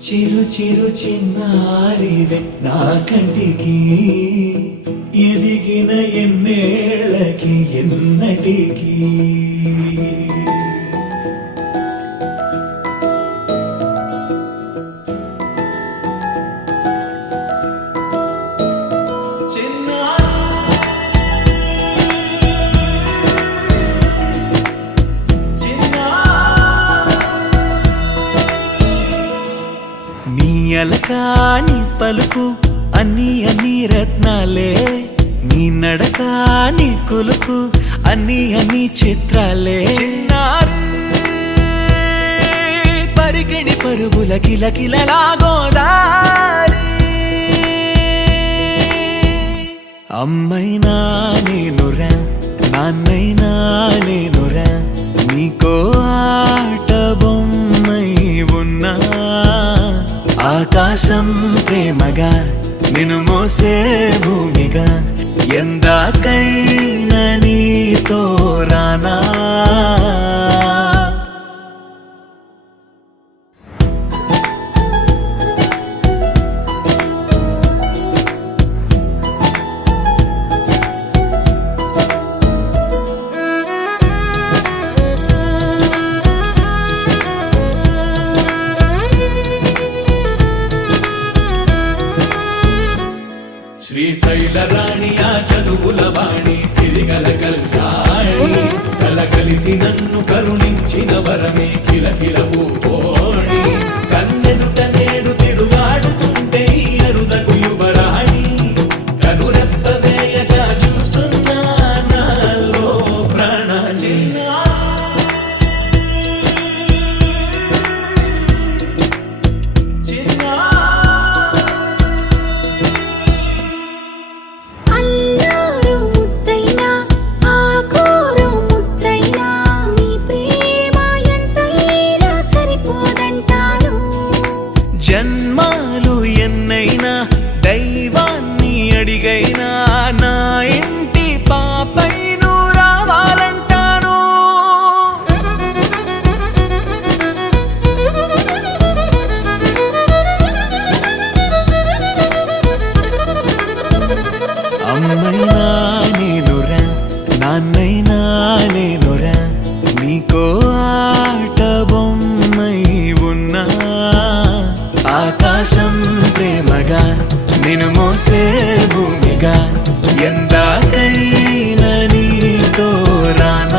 చిరు చిరు చిన్నారివే నా కంటికి ఎదిగిన ఎన్నేళ్ళకి ఎన్నటికి అలకాని పలుకు అన్ని అన్ని రత్నాలే నీ నడకాని కులుకు అన్ని అన్ని చిత్రాలే పరికిణి పరుగుల కిలకిలలాగోదారి అమ్మైనా నేనురా నాన్నైనా నేనురా నీకో ఆట బొమ్మై ఉన్నా ఆకాశం ప్రేమగా నిన్ను మోసే భూమిగా ఎందాకైనా నీతో రానా శ్రీశైల రాణియా చదువుల వాణి సిరిగల కల్యాణి కలగలిసి నన్ను కరుణించిన వరమే కిలకిల పూకోణి కన్నెదుట నేడు తిరుగాడుతుంటే అరుదకు యువరాణి కనురెప్ప వేయగా చూస్తున్నా నాలో ప్రాణ జన్మాలు ఎన్నైనా దైవాన్ని అడిగైనా నా ఇంటి పాపై నువ్వు రావాలంటాను అమ్మైనా నేనురా నాన్నైనా నేనురా నీకో ఆట బొమ్మై ఉన్నా ఆకాశం ప్రేమగా నిన్ను మోసే భూమిగా ఎందాకైనా నీతో రానా